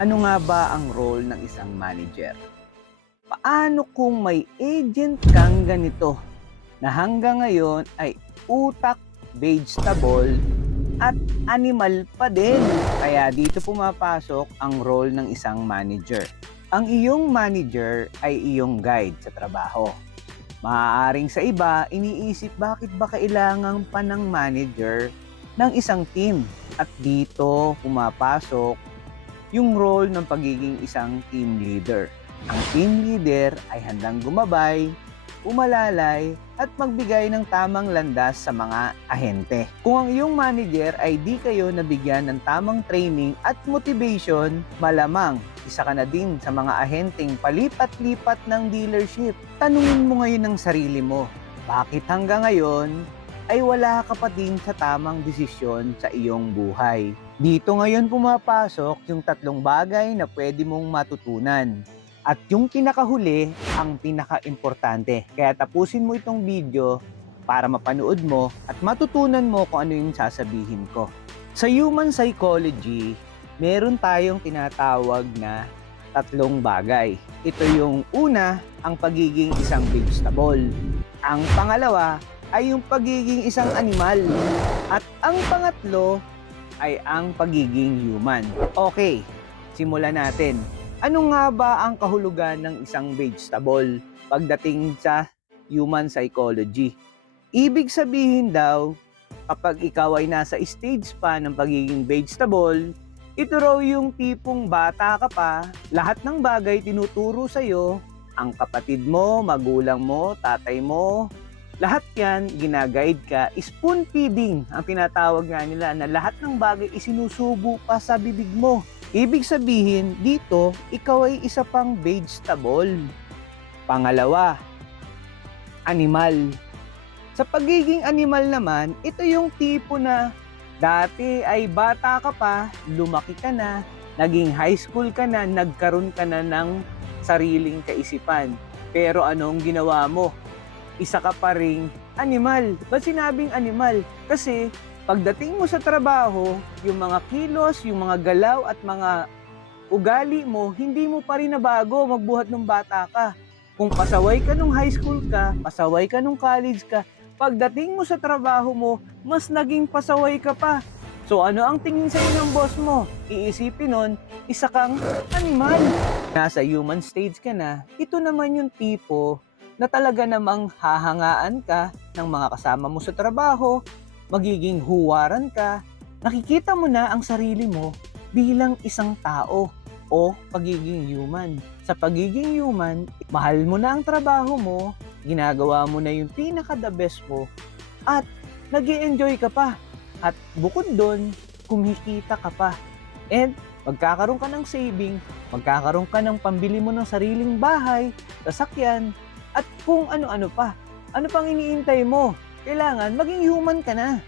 Ano nga ba ang role ng isang manager? Paano kung may agent kang ganito na hanggang ngayon ay utak, vegetable, at animal pa din? Kaya dito pumapasok ang role ng isang manager. Ang iyong manager ay iyong guide sa trabaho. Maaaring sa iba, iniisip bakit ba kailangan pa ng manager ng isang team? At dito pumapasok yung role ng pagiging isang team leader. Ang team leader ay handang gumabay, umalalay, at magbigay ng tamang landas sa mga ahente. Kung ang iyong manager ay di kayo nabigyan ng tamang training at motivation, malamang isa ka na din sa mga ahenteng palipat-lipat ng dealership. Tanungin mo ngayon ang sarili mo, bakit hanggang ngayon ay wala ka pa din sa tamang desisyon sa iyong buhay? Dito ngayon pumapasok yung tatlong bagay na pwede mong matutunan. At yung pinakahuli, ang pinaka-importante. Kaya tapusin mo itong video para mapanood mo at matutunan mo kung ano yung sasabihin ko. Sa human psychology, meron tayong tinatawag na tatlong bagay. Ito yung una, ang pagiging isang vegetable. Ang pangalawa ay yung pagiging isang animal. At ang pangatlo ay ang pagiging human. Okay, simulan natin. Ano nga ba ang kahulugan ng isang vegetable pagdating sa human psychology? Ibig sabihin daw, kapag ikaw ay nasa stage pa ng pagiging vegetable, ito raw yung tipong bata ka pa, lahat ng bagay tinuturo sa'yo, ang kapatid mo, magulang mo, tatay mo, lahat yan, ginaguide ka, spoon feeding ang tinatawag nga nila na lahat ng bagay isinusubo pa sa bibig mo. Ibig sabihin, dito, ikaw ay isa pang vegetable. Pangalawa, animal. Sa pagiging animal naman, ito yung tipo na dati ay bata ka pa, lumaki ka na, naging high school ka na, nagkaroon ka na ng sariling kaisipan. Pero anong ginawa mo? Isa ka pa ring animal. Ba't sinabing animal? Kasi pagdating mo sa trabaho, yung mga kilos, yung mga galaw at mga ugali mo, hindi mo pa rin nabago magbuhat ng bata ka. Kung pasaway ka nung high school ka, pasaway ka nung college ka, pagdating mo sa trabaho mo, mas naging pasaway ka pa. So ano ang tingin sa'yo ng boss mo? Iisipin nun, isa kang animal. Nasa human stage ka na, ito naman yung tipo na talaga namang hahangaan ka ng mga kasama mo sa trabaho, magiging huwaran ka, nakikita mo na ang sarili mo bilang isang tao o pagiging human. Sa pagiging human, mahal mo na ang trabaho mo, ginagawa mo na yung pinaka-the best mo, at nag-i-enjoy ka pa. At bukod doon, kumikita ka pa. And magkakaroon ka ng saving, magkakaroon ka ng pambili mo ng sariling bahay, sasakyan, at kung ano-ano pa. Ano pang iniintay mo? Kailangan maging human ka na.